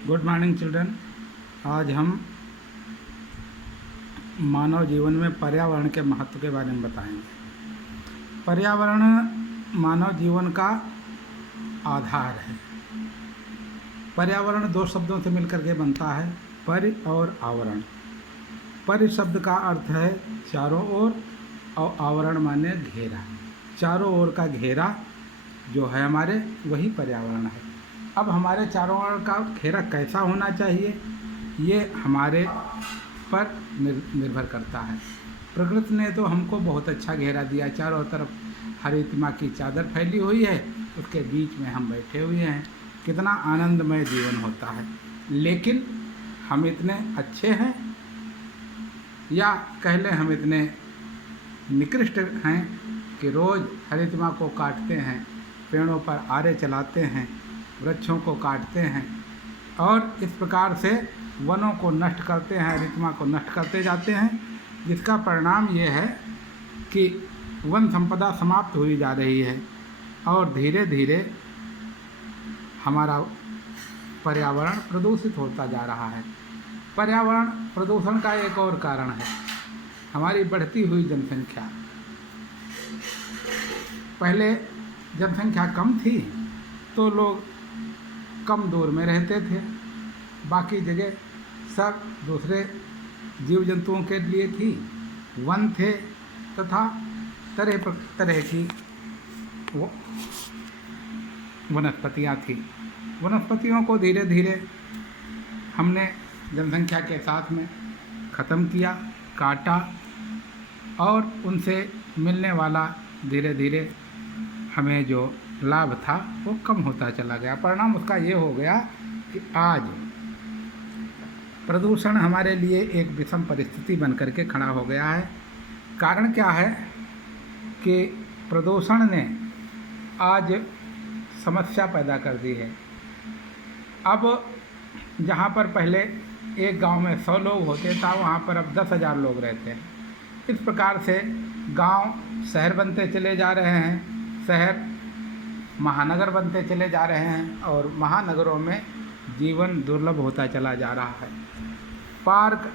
Good morning children. आज हम मानव जीवन में पर्यावरण के महत्व के बारे में बताएंगे। पर्यावरण मानव जीवन का आधार है। पर्यावरण दो शब्दों से मिलकर के बनता है, परि और आवरण। परि शब्द का अर्थ है चारों ओर और आवरण माने घेरा। चारों ओर का घेरा जो है हमारे, वही पर्यावरण है। अब हमारे चारों ओर का घेरा कैसा होना चाहिए, ये हमारे पर निर्भर करता है। प्रकृति ने तो हमको बहुत अच्छा घेरा दिया, चारों तरफ हरितमा की चादर फैली हुई है, उसके बीच में हम बैठे हुए हैं। कितना आनंदमय जीवन होता है। लेकिन हम इतने अच्छे हैं, या कह लें हम इतने निकृष्ट हैं कि रोज़ हरितमा को काटते हैं, पेड़ों पर आरे चलाते हैं, वृक्षों को काटते हैं और इस प्रकार से वनों को नष्ट करते हैं, हरितमा को नष्ट करते जाते हैं, जिसका परिणाम ये है कि वन संपदा समाप्त हुई जा रही है और धीरे धीरे हमारा पर्यावरण प्रदूषित होता जा रहा है। पर्यावरण प्रदूषण का एक और कारण है हमारी बढ़ती हुई जनसंख्या। पहले जनसंख्या कम थी तो लोग कम दूर में रहते थे, बाकी जगह सब दूसरे जीव जंतुओं के लिए थी, वन थे तथा तरह तरह की वनस्पतियाँ थी। वनस्पतियों को धीरे धीरे हमने जनसंख्या के साथ में ख़त्म किया, काटा और उनसे मिलने वाला धीरे धीरे हमें जो लाभ था वो कम होता चला गया। परिणाम उसका ये हो गया कि आज प्रदूषण हमारे लिए एक विषम परिस्थिति बन करके खड़ा हो गया है। कारण क्या है कि प्रदूषण ने आज समस्या पैदा कर दी है। अब जहाँ पर पहले एक गांव में 100 लोग होते था, वहाँ पर अब 10,000 लोग रहते हैं। इस प्रकार से गांव शहर बनते चले जा रहे हैं, शहर महानगर बनते चले जा रहे हैं और महानगरों में जीवन दुर्लभ होता चला जा रहा है। पार्क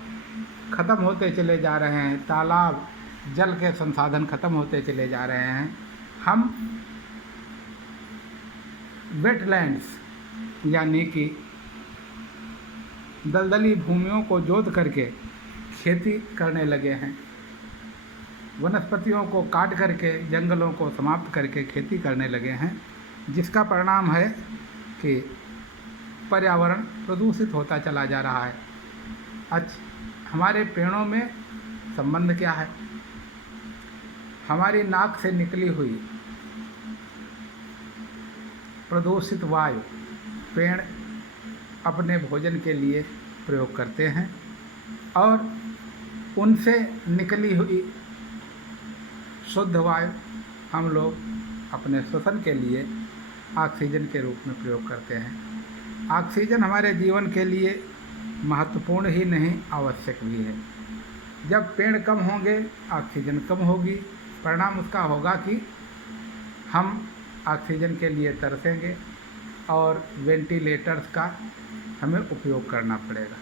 ख़त्म होते चले जा रहे हैं, तालाब जल के संसाधन ख़त्म होते चले जा रहे हैं। हम वेटलैंड्स यानी कि दलदली भूमियों को जोत करके खेती करने लगे हैं। वनस्पतियों को काट करके, जंगलों को समाप्त करके खेती करने लगे हैं, जिसका परिणाम है कि पर्यावरण प्रदूषित होता चला जा रहा है। अच्छा, हमारे पेड़ों में संबंध क्या है? हमारी नाक से निकली हुई प्रदूषित वायु पेड़ अपने भोजन के लिए प्रयोग करते हैं और उनसे निकली हुई शुद्ध वायु हम लोग अपने श्वसन के लिए ऑक्सीजन के रूप में प्रयोग करते हैं। ऑक्सीजन हमारे जीवन के लिए महत्वपूर्ण ही नहीं, आवश्यक भी है। जब पेड़ कम होंगे, ऑक्सीजन कम होगी, परिणाम उसका होगा कि हम ऑक्सीजन के लिए तरसेंगे और वेंटिलेटर्स का हमें उपयोग करना पड़ेगा।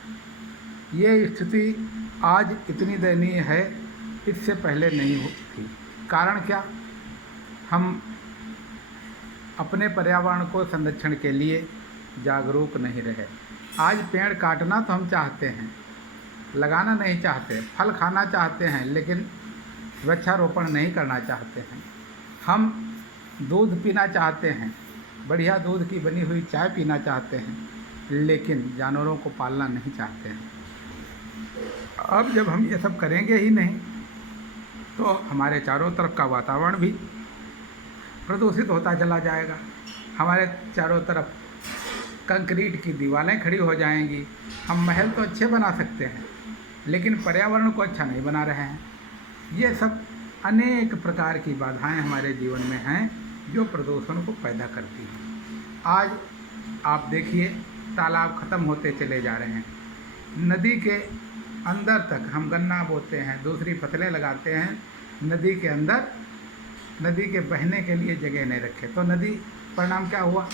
ये स्थिति आज इतनी दयनीय है, इससे पहले नहीं थी। कारण क्या? हम अपने पर्यावरण को संरक्षण के लिए जागरूक नहीं रहे। आज पेड़ काटना तो हम चाहते हैं, लगाना नहीं चाहते, फल खाना चाहते हैं, लेकिन वृक्षारोपण नहीं करना चाहते हैं। हम दूध पीना चाहते हैं, बढ़िया दूध की बनी हुई चाय पीना चाहते हैं, लेकिन जानवरों को पालना नहीं चाहते हैं। अब जब हम ये सब करेंगे ही नहीं तो हमारे चारों तरफ का वातावरण भी प्रदूषित होता चला जाएगा। हमारे चारों तरफ कंक्रीट की दीवारें खड़ी हो जाएंगी। हम महल तो अच्छे बना सकते हैं, लेकिन पर्यावरण को अच्छा नहीं बना रहे हैं। ये सब अनेक प्रकार की बाधाएं हमारे जीवन में हैं जो प्रदूषण को पैदा करती हैं। आज आप देखिए, तालाब ख़त्म होते चले जा रहे हैं। नदी के अंदर तक हम गन्ना बोते हैं, दूसरी फसलें लगाते हैं, नदी के अंदर, नदी के बहने के लिए जगह नहीं रखे तो नदी परिणाम क्या हुआ?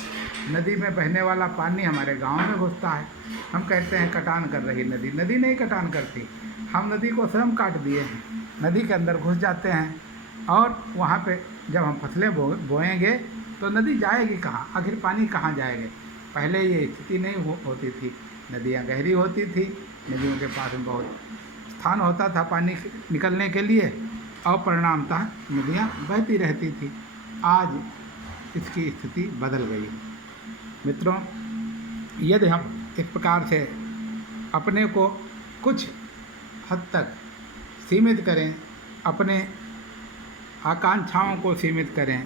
नदी में बहने वाला पानी हमारे गांव में घुसता है। हम कहते हैं कटान कर रही नदी, नदी नहीं कटान करती, हम नदी को स्वयं काट दिए हैं, नदी के अंदर घुस जाते हैं। और वहाँ पे जब हम फसलें बोएंगे तो नदी जाएगी कहाँ? आखिर पानी कहाँ जाएंगे? पहले ये स्थिति नहीं होती थी, नदियाँ गहरी होती थी, नदियों के पास में बहुत स्थान होता था पानी निकलने के लिए, और परिणामतः नदियाँ बहती रहती थी। आज इसकी स्थिति बदल गई है। मित्रों, यदि हम इस प्रकार से अपने को कुछ हद तक सीमित करें, अपने आकांक्षाओं को सीमित करें,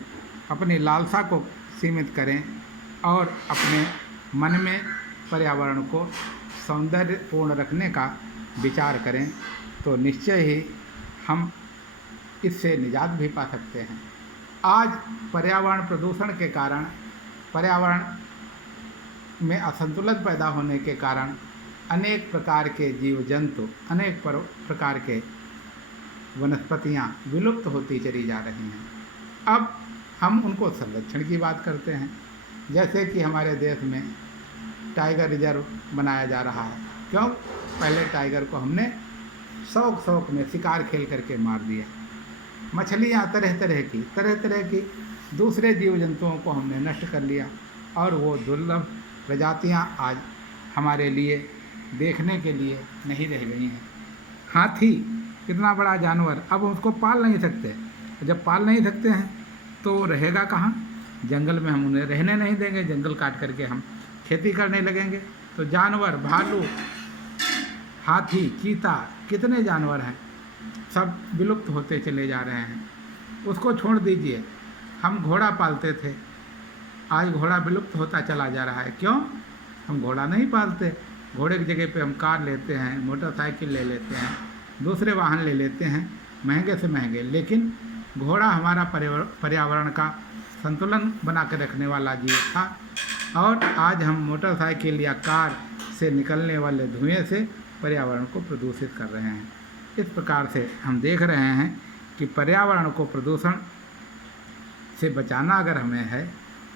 अपनी लालसा को सीमित करें और अपने मन में पर्यावरण को सौंदर्यपूर्ण रखने का विचार करें, तो निश्चय ही हम इससे निजात भी पा सकते हैं। आज पर्यावरण प्रदूषण के कारण, पर्यावरण में असंतुलन पैदा होने के कारण अनेक प्रकार के जीव जंतु, अनेक प्रकार के वनस्पतियाँ विलुप्त होती चली जा रही हैं। अब हम उनको संरक्षण की बात करते हैं, जैसे कि हमारे देश में टाइगर रिजर्व बनाया जा रहा है। क्यों? पहले टाइगर को हमने शौक में शिकार खेल करके मार दिया। मछलियाँ तरह तरह की दूसरे जीव जंतुओं को हमने नष्ट कर लिया, और वो दुर्लभ प्रजातियाँ आज हमारे लिए देखने के लिए नहीं रह गई हैं। हाथी कितना बड़ा जानवर, अब उसको पाल नहीं सकते। जब पाल नहीं सकते हैं तो रहेगा कहाँ? जंगल में हम उन्हें रहने नहीं देंगे, जंगल काट करके हम खेती करने लगेंगे। तो जानवर, भालू, हाथी, चीता, कितने जानवर हैं, सब विलुप्त होते चले जा रहे हैं। उसको छोड़ दीजिए, हम घोड़ा पालते थे, आज घोड़ा विलुप्त होता चला जा रहा है। क्यों? हम घोड़ा नहीं पालते। घोड़े की जगह पे हम कार लेते हैं, मोटरसाइकिल ले लेते हैं, दूसरे वाहन ले लेते हैं, महंगे से महंगे। लेकिन घोड़ा हमारा पर्यावरण का संतुलन बना के रखने वाला जीव था, और आज हम मोटरसाइकिल या कार से निकलने वाले धुएं से पर्यावरण को प्रदूषित कर रहे हैं। इस प्रकार से हम देख रहे हैं कि पर्यावरण को प्रदूषण से बचाना अगर हमें है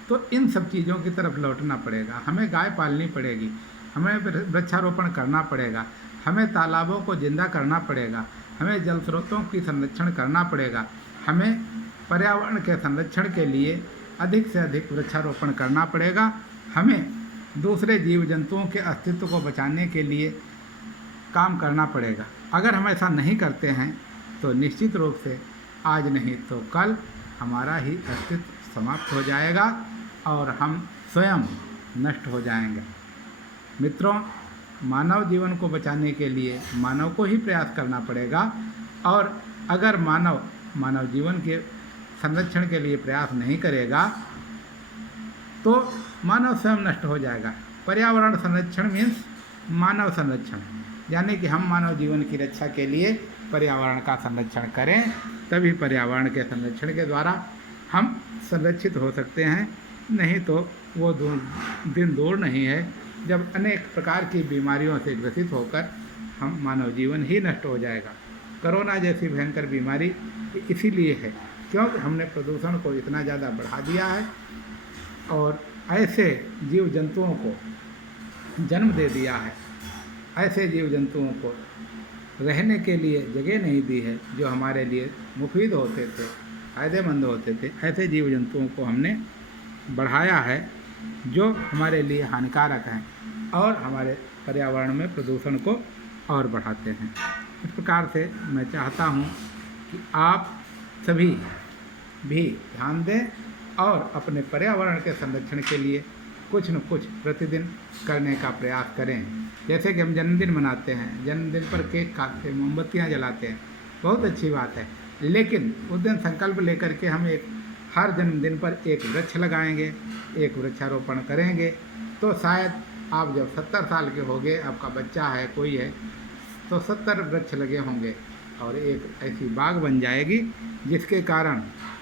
तो इन सब चीज़ों की तरफ लौटना पड़ेगा। हमें गाय पालनी पड़ेगी, हमें वृक्षारोपण करना पड़ेगा, हमें तालाबों को जिंदा करना पड़ेगा, हमें जल स्रोतों की संरक्षण करना पड़ेगा, हमें पर्यावरण के संरक्षण के लिए अधिक से अधिक वृक्षारोपण करना पड़ेगा, हमें दूसरे जीव जंतुओं के अस्तित्व को बचाने के लिए काम करना पड़ेगा। अगर हम ऐसा नहीं करते हैं तो निश्चित रूप से आज नहीं तो कल हमारा ही अस्तित्व समाप्त हो जाएगा और हम स्वयं नष्ट हो जाएंगे। मित्रों, मानव जीवन को बचाने के लिए मानव को ही प्रयास करना पड़ेगा, और अगर मानव जीवन के संरक्षण के लिए प्रयास नहीं करेगा तो मानव स्वयं नष्ट हो जाएगा। पर्यावरण संरक्षण मीन्स मानव संरक्षण, यानी कि हम मानव जीवन की रक्षा के लिए पर्यावरण का संरक्षण करें, तभी पर्यावरण के संरक्षण के द्वारा हम संरक्षित हो सकते हैं। नहीं तो वो दिन दूर नहीं है जब अनेक प्रकार की बीमारियों से ग्रसित होकर हम मानव जीवन ही नष्ट हो जाएगा। कोरोना जैसी भयंकर बीमारी इसीलिए है क्योंकि हमने प्रदूषण को इतना ज़्यादा बढ़ा दिया है और ऐसे जीव जंतुओं को जन्म दे दिया है, ऐसे जीव जंतुओं को रहने के लिए जगह नहीं दी है जो हमारे लिए मुफीद होते थे, फ़ायदेमंद होते थे। ऐसे जीव जंतुओं को हमने बढ़ाया है जो हमारे लिए हानिकारक हैं और हमारे पर्यावरण में प्रदूषण को और बढ़ाते हैं। इस प्रकार से मैं चाहता हूँ कि आप सभी भी ध्यान दें और अपने पर्यावरण के संरक्षण के लिए कुछ न कुछ प्रतिदिन करने का प्रयास करें। जैसे कि हम जन्मदिन मनाते हैं, जन्मदिन पर केक काटते हैं, मोमबत्तियाँ जलाते हैं, बहुत अच्छी बात है, लेकिन उस दिन संकल्प लेकर के हम हर जन्मदिन पर एक वृक्ष लगाएंगे, एक वृक्षारोपण करेंगे, तो शायद आप जब 70 साल के होंगे, आपका बच्चा है, कोई है, तो 70 वृक्ष लगे होंगे और एक ऐसी बाग बन जाएगी जिसके कारण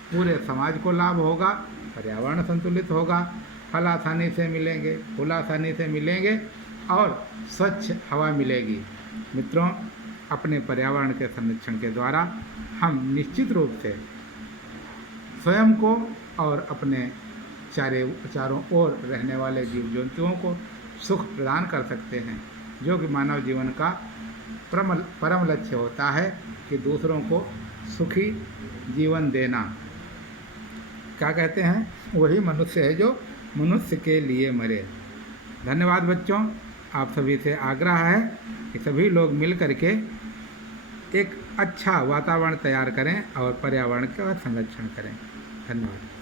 पूरे समाज को लाभ होगा, पर्यावरण संतुलित होगा, फल आसानी से मिलेंगे, फूल आसानी से मिलेंगे और स्वच्छ हवा मिलेगी। मित्रों, अपने पर्यावरण के संरक्षण के द्वारा हम निश्चित रूप से स्वयं को और अपने चारों ओर रहने वाले जीव जंतुओं को सुख प्रदान कर सकते हैं, जो कि मानव जीवन का परम लक्ष्य होता है कि दूसरों को सुखी जीवन देना। क्या कहते हैं, वही मनुष्य है जो मनुष्य के लिए मरे। धन्यवाद बच्चों। आप सभी से आग्रह है कि सभी लोग मिल करके एक अच्छा वातावरण तैयार करें और पर्यावरण का संरक्षण करें। धन्यवाद।